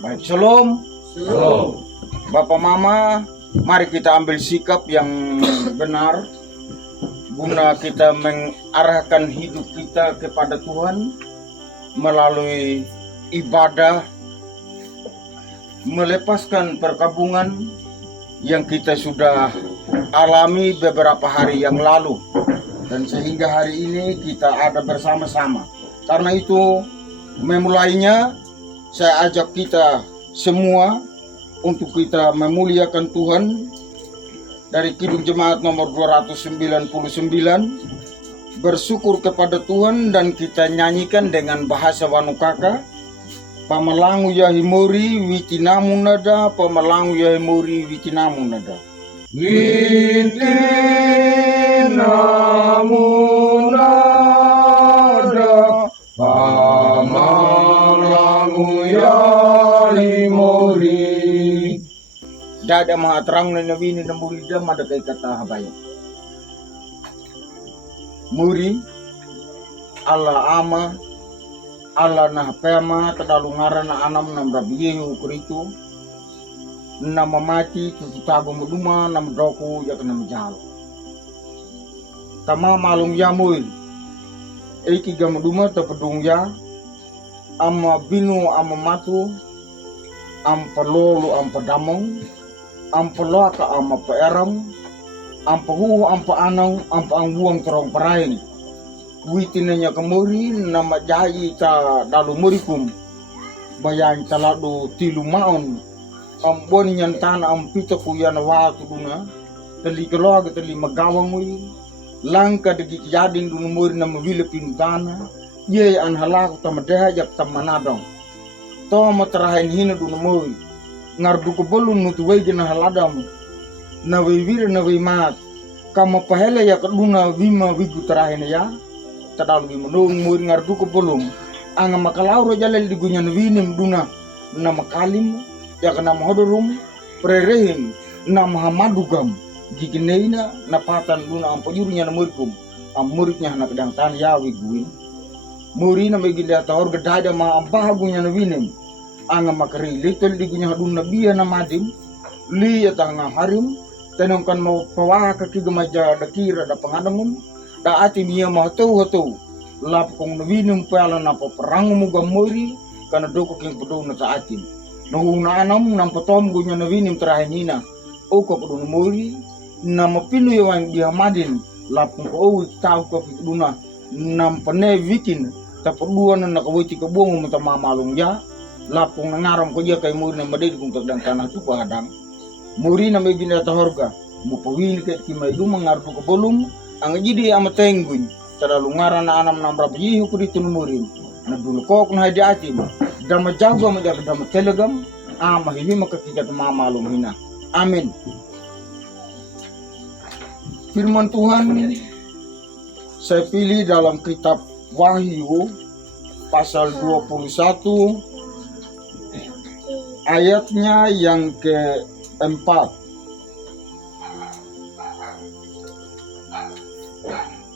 Baik, shalom. Shalom. Bapak Mama, mari kita ambil sikap yang benar guna kita mengarahkan hidup kita kepada Tuhan melalui ibadah, melepaskan perkabungan yang kita sudah alami beberapa hari yang lalu, dan sehingga hari ini kita ada bersama-sama. Karena itu, memulainya saya ajak kita semua untuk kita memuliakan Tuhan dari Kidung Jemaat nomor 299, bersyukur kepada Tuhan, dan kita nyanyikan dengan bahasa Wanukaka. Pamalangu ya himori witinamu nada, pamalangu ya himori witinamu nada. Witinamu nada, pamalangu ya himori. Dada maha terang na nawini na murida madakai kata habaya. Muri Allah ama Allah na pema tadalu ngarana anam nam rabiyehu kuritu nama mati tutabo muduma nam doku yak nam jal tama malum ya mui eki gamuduma ta pedung ya amma binu amma matu am pelolu am pedamong am peloaka am peeram am pehu am peanang am angbuang terong peraing witinanya kemuri nama jayi ta dalu murikum bayan taladu tilu maon am boni nyantan am pita kuyana watu duna teli keloga teli magawang wi langka degi jading dunu muri nama wile pintana ye an halaku tamadeha jak tamanadong to materahin hina dunu muri ngardu kebelun nutu wejena haladam na wiwir na wimat kama pahele ya keduna wima wigu terahin ya tadalu menung muri ngardu kebelum anga makalauro jalel digunya winim duna nama kalim ya kana mahodorum prerehim nama hamadugam gigineina napatan duna ampojurnya na murikum muridnya na kedang tan ya wiguin muri na meginda tahor gedada ma ambahagunya na winim anga makari litol digunya duna biya na madim liya tanga harim tenongkan mau pawa kaki gemaja dakira da pangadamum da ati miya mahatu lap kong nawinum pala na paparango mo gamuri kana doko king pudo na sa atin nahuna anam nang patom gunya nawinim terahinina o ko pudo muri na mapinu yang dia madin lap kong ko tau ko puduna nam pane wikin ta pedua na nakawiti ka buong mo tamamalong ya lap kong nangaram ko ya kay muri na madid kong tagdang tanah tu padang muri na may ginata horga mo pawin ket kimay dumang ngardu ko bolum ang jadi amatengguny tadalu ngaran na anam nam rabiyehu kuritu numurim na dulu kok na hadi atim dama jago ma jaga dama telegam mahili makakikat mamalum hina. Amin. Firman Tuhan saya pilih dalam kitab Wahyu pasal 21 ayatnya yang keempat.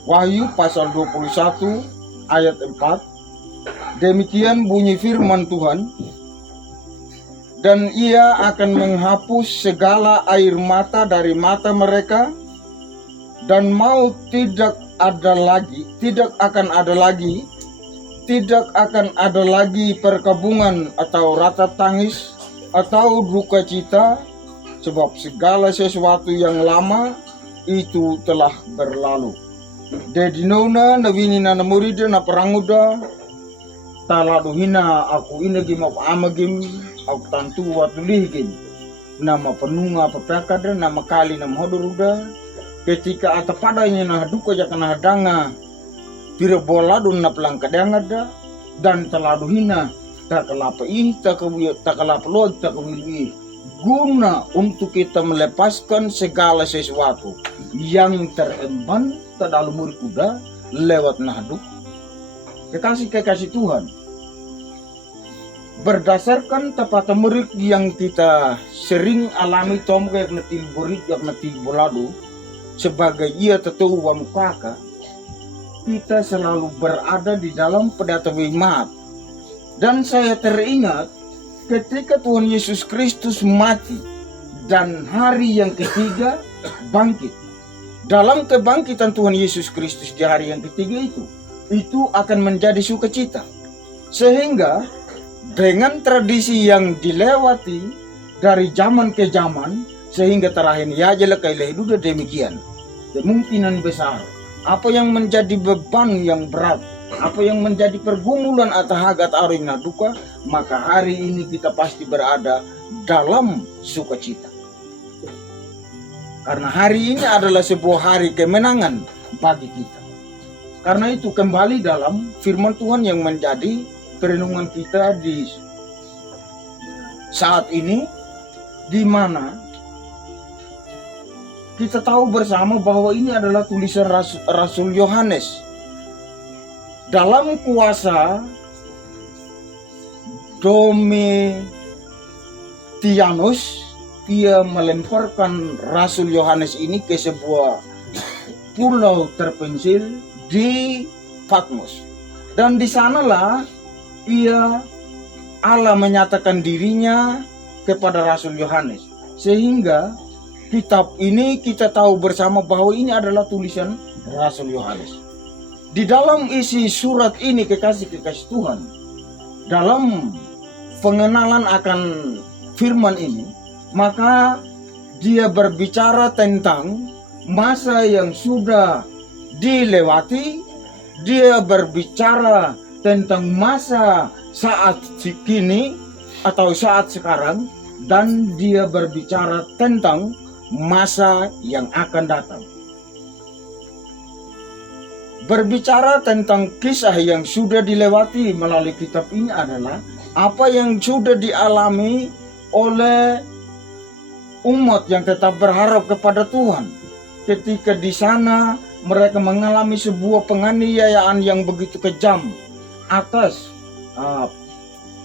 Wahyu pasal 21 ayat 4. Demikian bunyi firman Tuhan, dan ia akan menghapus segala air mata dari mata mereka, dan maut tidak akan ada lagi perkabungan atau rata tangis atau duka cita, sebab segala sesuatu yang lama itu telah berlalu. Dedinona nawinina na murida na paranguda taladuhina aku inagim aku amagim aku tantu watulihgim nama penunga papakada nama kali nama hodoruda ketika atapadanya na duka jaka na hadanga tira boladun na pelangkadangada dan taladuhina takalapa takalapa log takawili guna untuk kita melepaskan segala sesuatu yang teremban tadalu murid kuda lewat nahdu kekasih Tuhan berdasarkan tepat murid yang kita sering alami tom kayak natil borit yang natil bolado sebagai ia tetu wa mukaka kita selalu berada di dalam pedata wimat. Dan saya teringat ketika Tuhan Yesus Kristus mati dan hari yang ketiga bangkit. Dalam kebangkitan Tuhan Yesus Kristus di hari yang ketiga itu akan menjadi sukacita. Sehingga dengan tradisi yang dilewati dari zaman ke zaman, sehingga terakhir ya jela kailah duda demikian. Kemungkinan besar apa yang menjadi beban yang berat, apa yang menjadi pergumulan atau hagat arina duka, maka hari ini kita pasti berada dalam sukacita. Karena hari ini adalah sebuah hari kemenangan bagi kita. Karena itu kembali dalam firman Tuhan yang menjadi perenungan kita di saat ini, di mana kita tahu bersama bahwa ini adalah tulisan Rasul Yohanes. Dalam kuasa Domitianus, ia melemparkan Rasul Yohanes ini ke sebuah pulau terpencil di Patmos. Dan di sanalah Allah menyatakan dirinya kepada Rasul Yohanes. Sehingga kitab ini kita tahu bersama bahwa ini adalah tulisan Rasul Yohanes. Di dalam isi surat ini kekasih Tuhan, dalam pengenalan akan firman ini, maka dia berbicara tentang masa yang sudah dilewati, dia berbicara tentang masa saat kini atau saat sekarang, dan dia berbicara tentang masa yang akan datang. Berbicara tentang kisah yang sudah dilewati melalui kitab ini adalah apa yang sudah dialami oleh umat yang tetap berharap kepada Tuhan. Ketika di sana mereka mengalami sebuah penganiayaan yang begitu kejam atas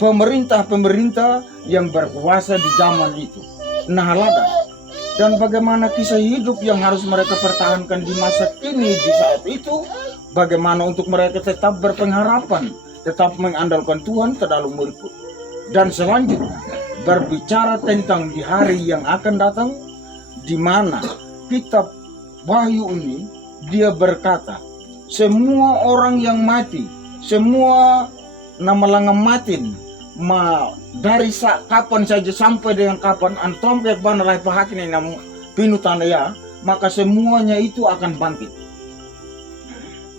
pemerintah-pemerintah yang berkuasa di zaman itu. Nahaladan. Dan bagaimana kisah hidup yang harus mereka pertahankan di masa kini di saat itu. Bagaimana untuk mereka tetap berpengharapan, tetap mengandalkan Tuhan ke dalam berikut. Dan selanjutnya berbicara tentang di hari yang akan datang, di mana kitab Wahyu ini dia berkata, semua orang yang mati, semua nama langam matin, dari kapan saja sampai dengan kapan antom kek banalai pahakin yang pinutan ya, maka semuanya itu akan bangkit.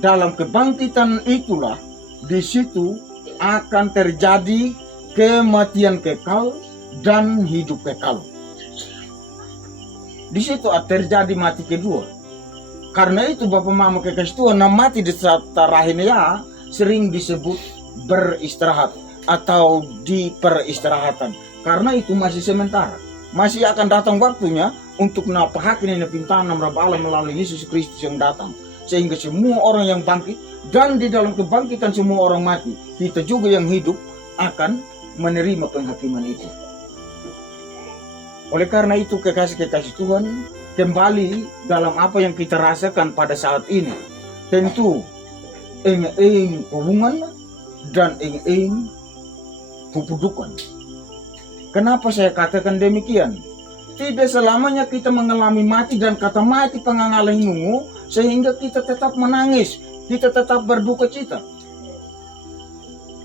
Dalam kebangkitan itulah di situ akan terjadi kematian kekal dan hidup kekal. Di situ terjadi mati kedua. Karena itu Bapak Mama kekasih Tuhan, mati di saat terakhir ya sering disebut beristirahat atau di peristirahatan. Karena itu masih sementara. Masih akan datang waktunya untuk napahakin ini pintahan Allah melalui Yesus Kristus yang datang. Sehingga semua orang yang bangkit dan di dalam kebangkitan semua orang mati, kita juga yang hidup akan menerima penghakiman itu. Oleh karena itu kekasih-kekasih Tuhan, kembali dalam apa yang kita rasakan pada saat ini, tentu ing hubungan dan ing kebudukan. Kenapa saya katakan demikian? Tidak selamanya kita mengalami mati dan kata mati pengangalan ngungu sehingga kita tetap menangis, kita tetap berduka cita.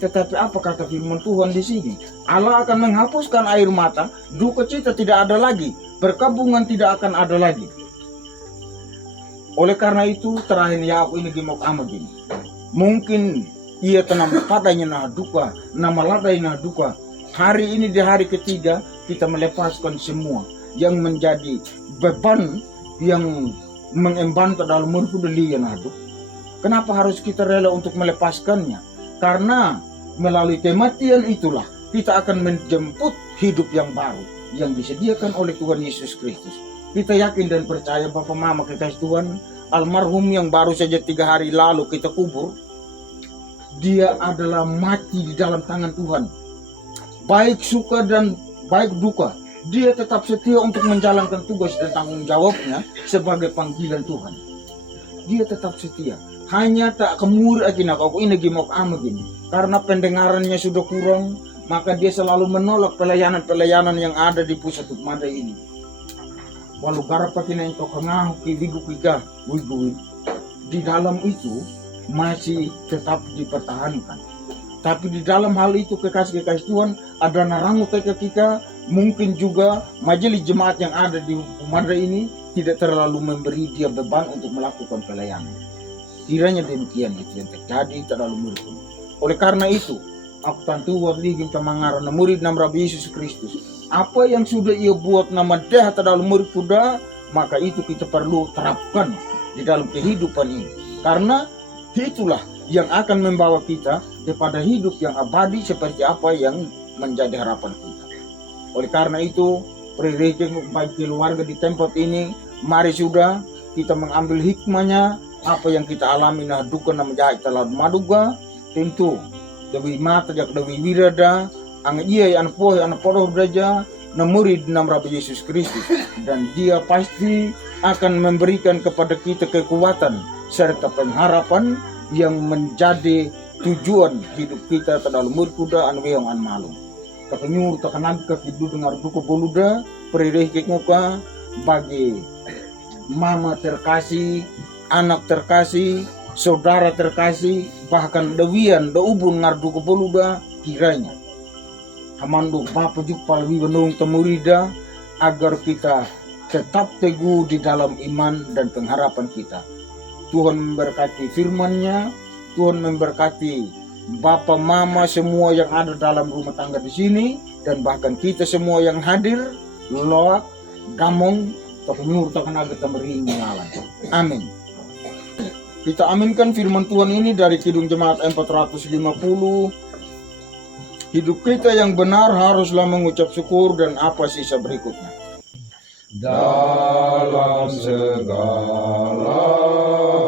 Tetapi apa kata firman Tuhan di sini? Allah akan menghapuskan air mata, duka cita tidak ada lagi, perkabungan tidak akan ada lagi. Oleh karena itu terakhir ya aku ini gimok ama gini. Mungkin ia tenang padanya nah duka, nama ladai nah duka. Hari ini di hari ketiga kita melepaskan semua yang menjadi beban yang mengemban ke dalam murkudelia nadu. Kenapa harus kita rela untuk melepaskannya? Karena melalui kematian itulah kita akan menjemput hidup yang baru yang disediakan oleh Tuhan Yesus Kristus. Kita yakin dan percaya Bapak Mama kekasih Tuhan, almarhum yang baru saja 3 hari lalu kita kubur, dia adalah mati di dalam tangan Tuhan. Baik suka dan baik duka, dia tetap setia untuk menjalankan tugas dan tanggung jawabnya sebagai panggilan Tuhan. Dia tetap setia. Hanya tak kemur aja nak aku ini gimok ama gini. Karena pendengarannya sudah kurang, maka dia selalu menolak pelayanan-pelayanan yang ada di pusat Hukmada ini. Walau garap pakai neng kokangahu kibigu kika wigu, di dalam itu masih tetap dipertahankan. Tapi di dalam hal itu kekasih-kekasih Tuhan ada narangu kita, mungkin juga majelis jemaat yang ada di Hukmada ini tidak terlalu memberi dia beban untuk melakukan pelayanan. Kiranya demikian itu yang terjadi terlalu murid. Oleh karena itu, aku tentu buat ligin kemangaran murid nama Rabbi Yesus Kristus. Apa yang sudah ia buat nama dah terlalu murid kuda, maka itu kita perlu terapkan di dalam kehidupan ini. Karena itulah yang akan membawa kita kepada hidup yang abadi seperti apa yang menjadi harapan kita. Oleh karena itu, prereking baik keluarga di tempat ini, mari sudah kita mengambil hikmahnya, apa yang kita alami nah duka nama jahit telah maduga, tentu dewi mata jak dewi wirada, ang iya anak podoh beraja, na murid nam Rabbi Yesus Kristus, dan dia pasti akan memberikan kepada kita kekuatan serta pengharapan yang menjadi tujuan hidup kita terdalam murid kuda an weong an malu. Kapenyur takanag kakidu dengar duka boluda, perih muka bagi mama terkasih, anak terkasih, saudara terkasih, bahkan dewian ubun ngardu ke boluda kiranya hamanduk bapa jupal wibanung temurida agar kita tetap teguh di dalam iman dan pengharapan kita. Tuhan memberkati firman-Nya, Tuhan memberkati Bapak, Mama, semua yang ada dalam rumah tangga di sini, dan bahkan kita semua yang hadir, loak, gamong, takunyur takanaga tamering mengalan. Amin. Kita aminkan firman Tuhan ini dari Kidung Jemaat 450. Hidup kita yang benar haruslah mengucap syukur dan apa sisa berikutnya. Dalam segala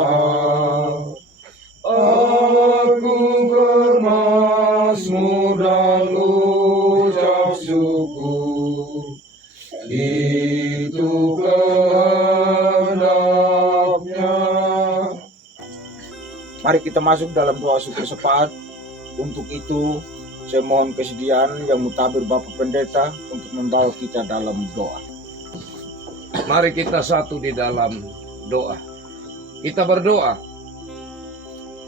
hal, aku bermazmur dan ucap syukur. Itu kehendaknya. Mari kita masuk dalam doa syukur sepakat. Untuk itu, saya mohon kesediaan yang mutabir Bapak Pendeta untuk membawa kita dalam doa. Mari kita satu di dalam doa. Kita berdoa.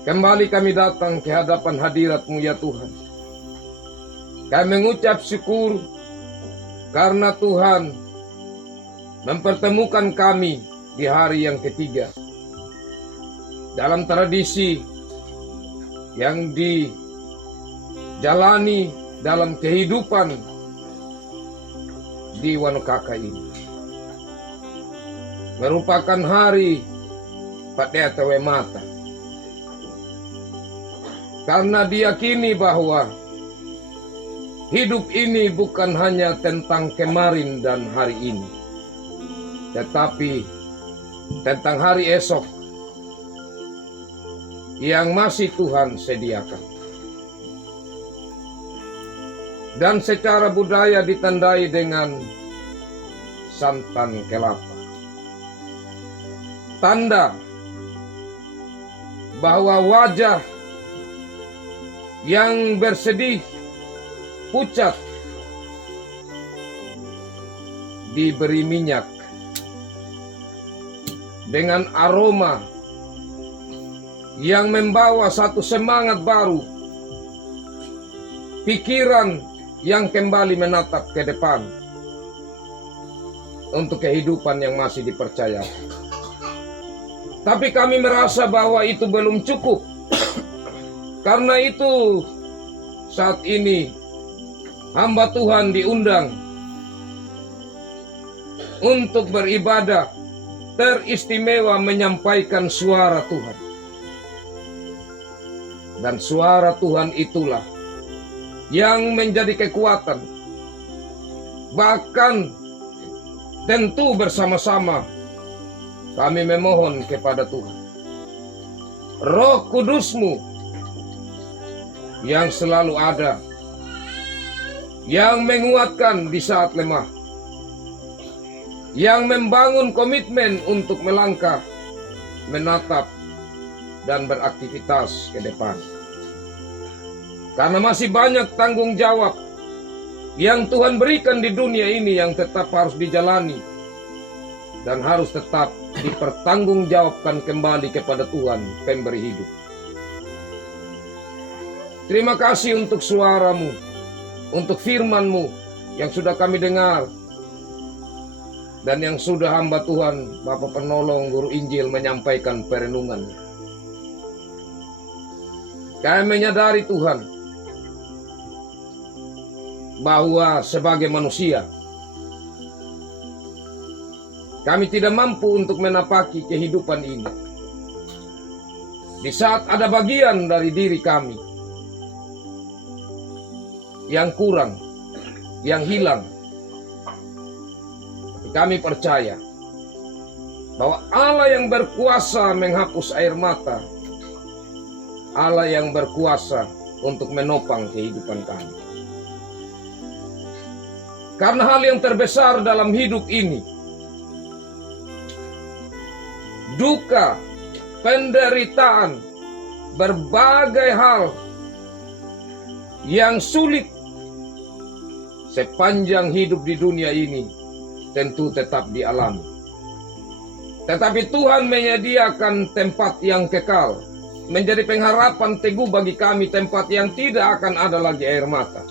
Kembali kami datang ke hadapan hadirat-Mu ya Tuhan. Kami mengucap syukur karena Tuhan mempertemukan kami di hari yang ketiga. Dalam tradisi yang dijalani dalam kehidupan di Wanokaka ini. Merupakan hari Padea Tewe Mata. Karena diyakini bahwa hidup ini bukan hanya tentang kemarin dan hari ini, tetapi tentang hari esok yang masih Tuhan sediakan. Dan secara budaya ditandai dengan santan kelapa. Tanda bahwa wajah yang bersedih, pucat, diberi minyak dengan aroma yang membawa satu semangat baru, pikiran yang kembali menatap ke depan untuk kehidupan yang masih dipercaya. Tapi kami merasa bahwa itu belum cukup. Karena itu saat ini hamba Tuhan diundang untuk beribadah teristimewa menyampaikan suara Tuhan. Dan suara Tuhan itulah yang menjadi kekuatan. Bahkan tentu bersama-sama kami memohon kepada Tuhan. Roh Kudus-Mu yang selalu ada, yang menguatkan di saat lemah, yang membangun komitmen untuk melangkah, menatap, dan beraktivitas ke depan. Karena masih banyak tanggung jawab yang Tuhan berikan di dunia ini yang tetap harus dijalani dan harus tetap dipertanggungjawabkan kembali kepada Tuhan pemberi hidup. Terima kasih untuk suaramu, untuk firman-Mu yang sudah kami dengar, dan yang sudah hamba Tuhan, Bapa Penolong, Guru Injil menyampaikan perenungan. Kami menyadari Tuhan, bahwa sebagai manusia, kami tidak mampu untuk menapaki kehidupan ini. Di saat ada bagian dari diri kami yang kurang, yang hilang, kami percaya bahwa Allah yang berkuasa menghapus air mata, Allah yang berkuasa untuk menopang kehidupan kami. Karena hal yang terbesar dalam hidup ini, duka, penderitaan, berbagai hal yang sulit sepanjang hidup di dunia ini tentu tetap dialami. Tetapi Tuhan menyediakan tempat yang kekal, menjadi pengharapan teguh bagi kami, tempat yang tidak akan ada lagi air mata.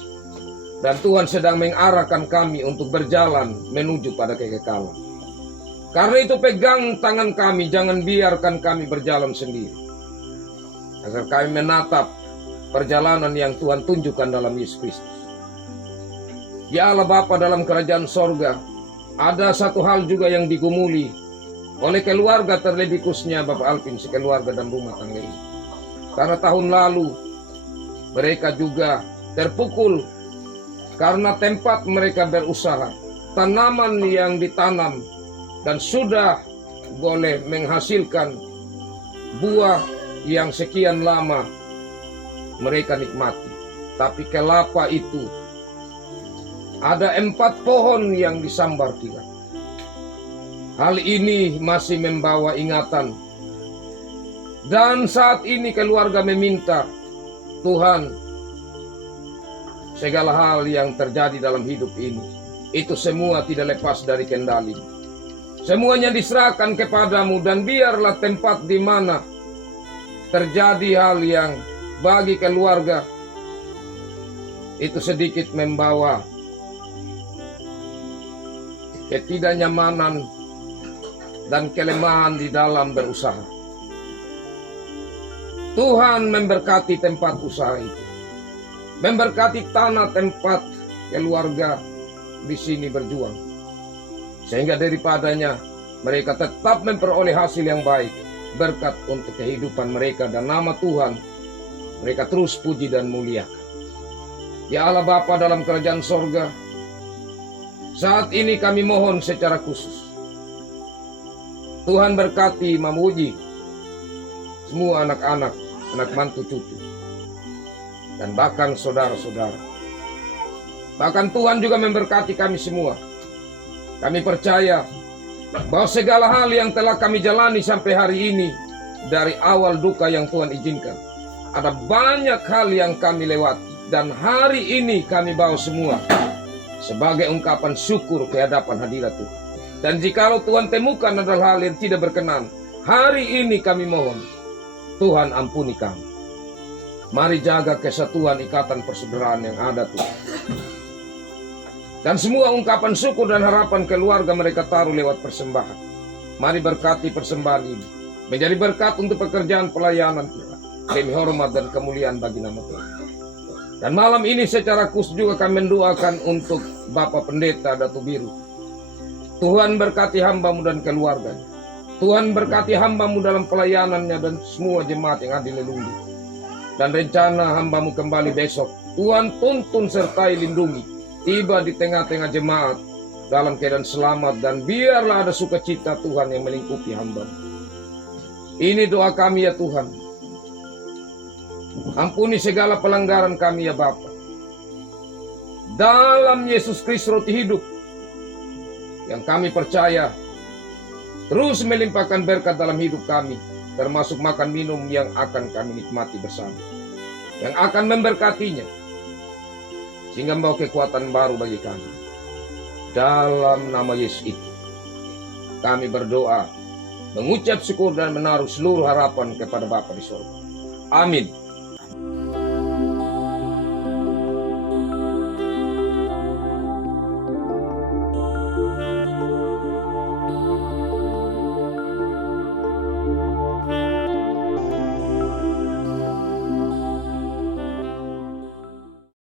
Dan Tuhan sedang mengarahkan kami untuk berjalan menuju pada kekekalan. Karena itu pegang tangan kami, jangan biarkan kami berjalan sendiri. Agar kami menatap perjalanan yang Tuhan tunjukkan dalam Yesus Kristus. Ya Allah Bapa dalam kerajaan sorga, ada satu hal juga yang digumuli oleh keluarga, terlebih khususnya Bapak Alvin, sekeluarga dan rumah tangga ini. Karena tahun lalu mereka juga terpukul karena tempat mereka berusaha, tanaman yang ditanam dan sudah boleh menghasilkan buah yang sekian lama mereka nikmati. Tapi kelapa itu, ada 4 pohon yang disambar gila. Hal ini masih membawa ingatan. Dan saat ini keluarga meminta, Tuhan, segala hal yang terjadi dalam hidup ini, itu semua tidak lepas dari kendali. Semuanya diserahkan kepadamu, dan biarlah tempat di mana terjadi hal yang bagi keluarga itu sedikit membawa ketidaknyamanan dan kelemahan di dalam berusaha. Tuhan memberkati tempat usaha itu, memberkati tanah tempat keluarga di sini berjuang, sehingga daripadanya mereka tetap memperoleh hasil yang baik, berkat untuk kehidupan mereka, dan nama Tuhan mereka terus puji dan muliakan. Ya Allah Bapa dalam kerajaan sorga, saat ini kami mohon secara khusus, Tuhan berkati memuji semua anak-anak, anak mantu cucu, dan bahkan saudara-saudara. Bahkan Tuhan juga memberkati kami semua. Kami percaya bahwa segala hal yang telah kami jalani sampai hari ini, dari awal duka yang Tuhan izinkan, ada banyak hal yang kami lewati, dan hari ini kami bawa semua sebagai ungkapan syukur ke hadapan hadirat Tuhan. Dan jikalau Tuhan temukan adalah hal yang tidak berkenan, hari ini kami mohon, Tuhan ampuni kami. Mari jaga kesatuan ikatan persaudaraan yang ada Tuhan. Dan semua ungkapan syukur dan harapan keluarga mereka taruh lewat persembahan. Mari berkati persembahan ini, menjadi berkat untuk pekerjaan pelayanan Tuhan, demi hormat dan kemuliaan bagi nama Tuhan. Dan malam ini secara khusus juga kami mendoakan untuk Bapak Pendeta Datu Biru. Tuhan berkati hamba-Mu dan keluarganya. Tuhan berkati hamba-Mu dalam pelayanannya dan semua jemaat yang ada di Lelundi. Dan rencana hamba-Mu kembali besok, Tuhan tuntun sertai lindungi, tiba di tengah-tengah jemaat dalam keadaan selamat, dan biarlah ada sukacita Tuhan yang melingkupi hamba-Mu. Ini doa kami ya Tuhan. Ampuni segala pelanggaran kami ya Bapa. Dalam Yesus Kristus roti hidup yang kami percaya terus melimpahkan berkat dalam hidup kami, termasuk makan minum yang akan kami nikmati bersama. yang akan memberkatinya, sehingga membawa kekuatan baru bagi kami. Dalam nama Yesus itu, kami berdoa, mengucap syukur dan menaruh seluruh harapan kepada Bapa di surga. Amin.